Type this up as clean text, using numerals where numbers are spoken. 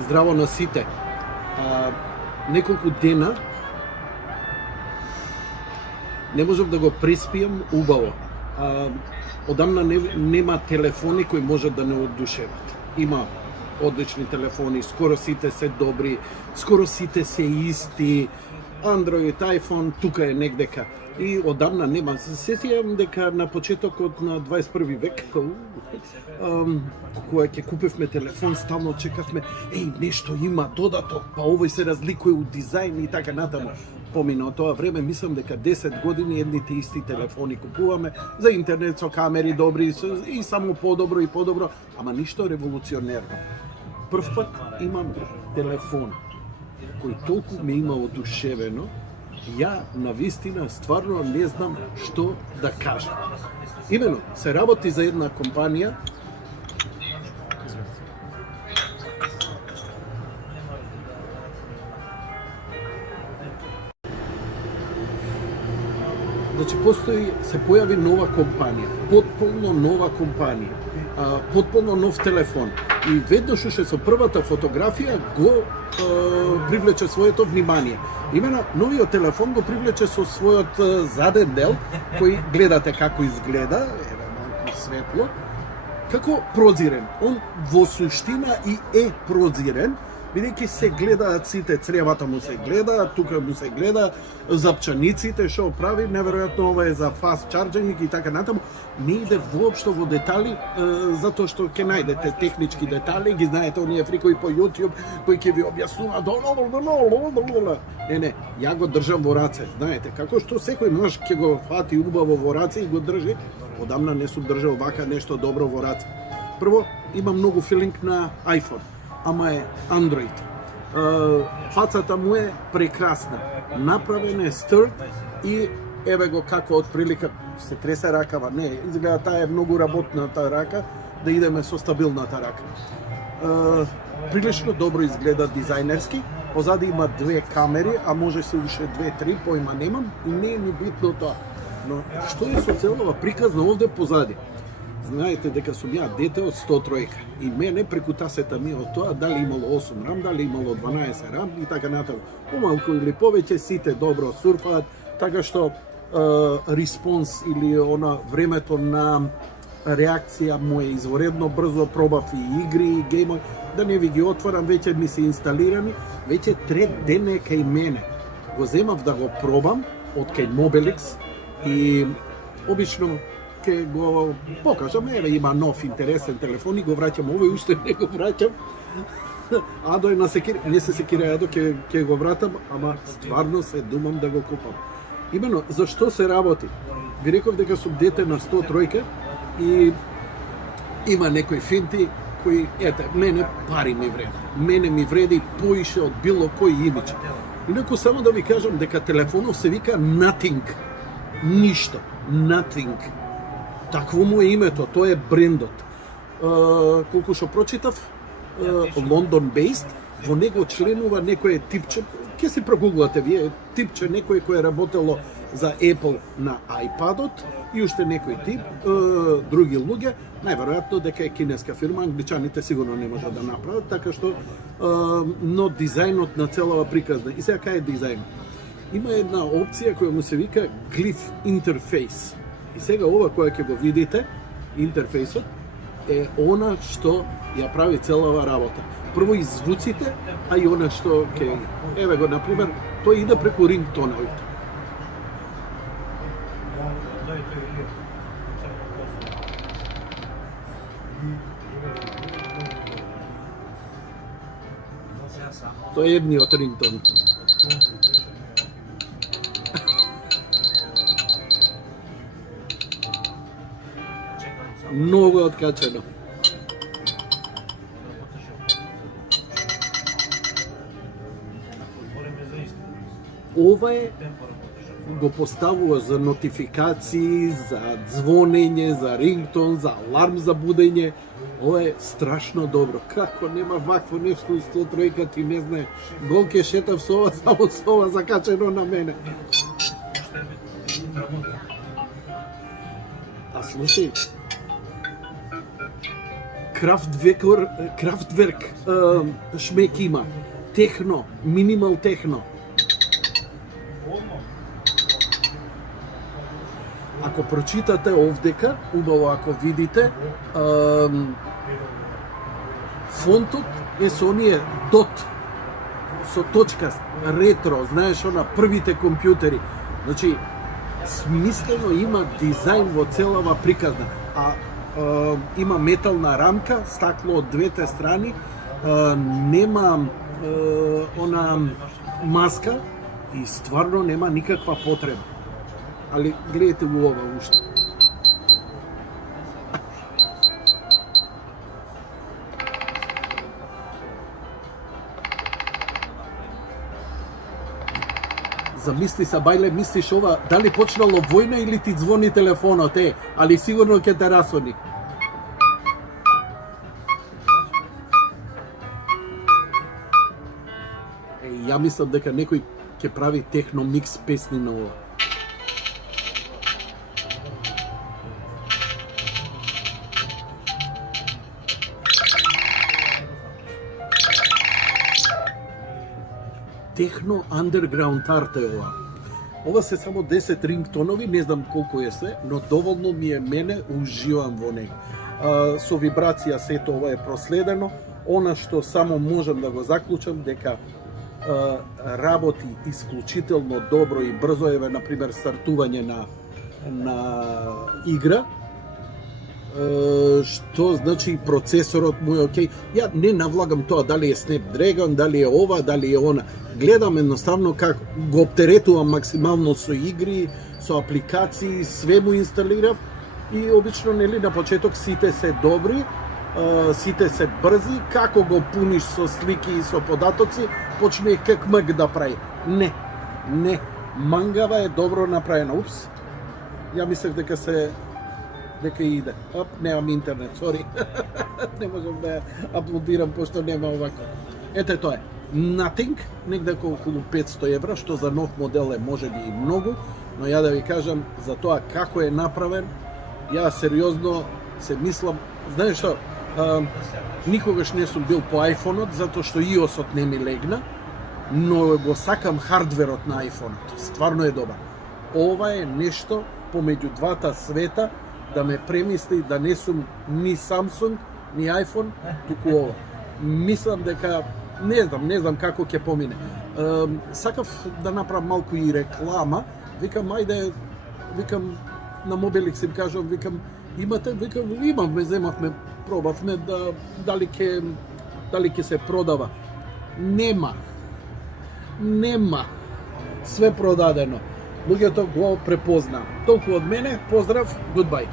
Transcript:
Здраво на сите. Неколку дена не можам да го преспиам убаво. Одамна нема телефони кои можат да не одушеват. Има одлични телефони, скоро сите се добри, скоро сите се исти. Android, iPhone, тука е негдека. И одамна нема. Се сеќавам дека на почетокот на 21 век, кога ќе купивме телефон, стално чекавме, нешто има додаток, па овој се разликува у дизајн и така натаму. Помина од тоа време, мислам дека 10 години едните исти телефони купуваме за интернет со камери добри и само подобро и подобро, ама ништо револуционерно. Прв пат имам телефон кој толку ме има одушевено, ја навистина стварно не знам што да кажам. Имено, се работи за една компанија значи се појави нова компанија, потполно нова компанија, потполно нов телефон. И веднаш уште со првата фотографија го привлече своето внимание. Именно новиот телефон го привлече со својот заден дел, кој гледате како изгледа, малку светло, како прозирен. Он во суштина и е прозирен, бидејќи се гледаат сите, цревата му се гледа, тука му се гледа, запчаниците што прави, неверојатно ова е за фаст чарджинг и така натаму. Не иде воопшто во детали, затоа што ќе најдете технички детали, ги знаете оние фрикови по YouTube кои ќе ви објаснуваат. Не, ја го држам во раце, знаете, како што секој маж ќе го фати убаво во раце и го држи, одамна не сум држал вака нешто добро во раце. Прво, има многу филинг на iPhone, ама е Android. Фацата му е прекрасна, направен е стрд и еве го како отприлика се тресе ракава. Не, изгледа таа е многу работната рака, да идеме со стабилната рака. Прилично добро изгледа дизајнерски, позади има две камери, а може се уште 2-3, појма немам и не е ни битно тоа. Но што е со целова приказна овде позади? Знаете дека сум ја дете од 103 и мене преку тасета ми од тоа дали имало 8 рам, дали имало 12 рам и така натаму. Помалку или повеќе сите добро сурфаат, така што респонс или она времето на реакција му е изворедно брзо, пробав и игри и геймови, да не ви ги отварам, веќе ми се инсталирани, веќе 3 дена кај мене. Го земав да го пробам од кај Mobilix и обично ќе го покажам, еве има нов интересен телефон и го враќам, овој уште не го враќам. Адо е на секир, не се секира Адо, ќе го вратам, ама стварно се думам да го купам. Имено, зашто се работи? Ви реков дека сум дете на 103 и има некои финти кои, мене пари ми вреди. Мене ми вреди поише од било кој имидж. Инаку само да ви кажам дека телефонов се вика Nothing. Ништо. Nothing. Такво му е името, тоа е брендот. Колку што прочитав, London based, во него членува некое типче, ќе се прогуглате вие, типче некој кој е работело за Apple на iPad-от и уште некој тип, други луѓе, најверојатно дека е кинеска фирма, англичаните сигурно не можат да направат, така што, но дизајнот на целава приказна. И сега кај е дизајн? Има една опција која му се вика Glyph Interface. И сега ова која ќе го видите, интерфејсот, е она што ја прави целава работа. Прво и звуците, а и она што ќе... Еве го, например, тој иде преку рингтоновите. Тоа е едниот рингтон. Многу откачено. Ова е го поставува за нотификации, за звонење, за рингтон, за аларм за будење. Ова е страшно добро. Како нема вакво нешто у 103 ти не знае. Гол ке шетав со ова, само со ова закачено на мене. А слушај, Kraftwerk шмек има, техно, минимал техно. Ако прочитате овдека, убаво ако видите, фонтот е со оние дот, со точка, ретро, знаеш, на првите компјутери. Значи, смислено има дизајн во целава приказна, а има метална рамка, стакло од двете страни, нема она маска и стварно нема никаква потреба. Али гледате го ова уште. Замисли се, бајле, мислиш ова, дали почнало војна или ти звони телефонот, али сигурно ќе те расони. Ја мислам дека некој ќе прави техно микс песни на ова. Техно underground арт е ова. Ова се само 10 рингтонови, не знам колку е се, но доволно ми е мене, уживам во него. Со вибрација сето ова е проследено. Она што само можам да го заклучам дека работи исклучително добро и брзо, еве например стартување на игра, што значи процесорот му е окей. Ја не навлагам тоа дали е Snapdragon, дали е ова, дали е она. Гледам едноставно како го оптеретувам максимално со игри, со апликации, све му инсталирав и обично нели на почеток сите се добри, сите се брзи, како го пуниш со слики и со податоци, почне ККМГ да прави. Не, мангава е добро направена. Упс, ја мислев дека иде. Немам интернет, сори. Не можам да ја аплодирам, пошто нема овако. Ете тоа е. Nothing, негде околу 500 евра, што за нов модел е можеби и многу, но ја да ви кажам за тоа како е направен, ја сериозно се мислам, знаеш што, никогаш не сум бил по iPhone-от, затоа што iOS-от не ми легна, но го сакам хардверот на iPhone-от, стварно е добар. Ова е нешто помеѓу двата света, да ме премисли да не сум ни Samsung, ни iPhone, туку ова. Мислам дека не знам како ќе помине. Сакав да направам малку и реклама, викам ајде, викам на Mobilix им кажам, викам имате, викам имавме, земавме, пробавме дали ќе се продава. Нема. Све продадено. Луѓето го препозна. Толку од мене, поздрав, goodbye.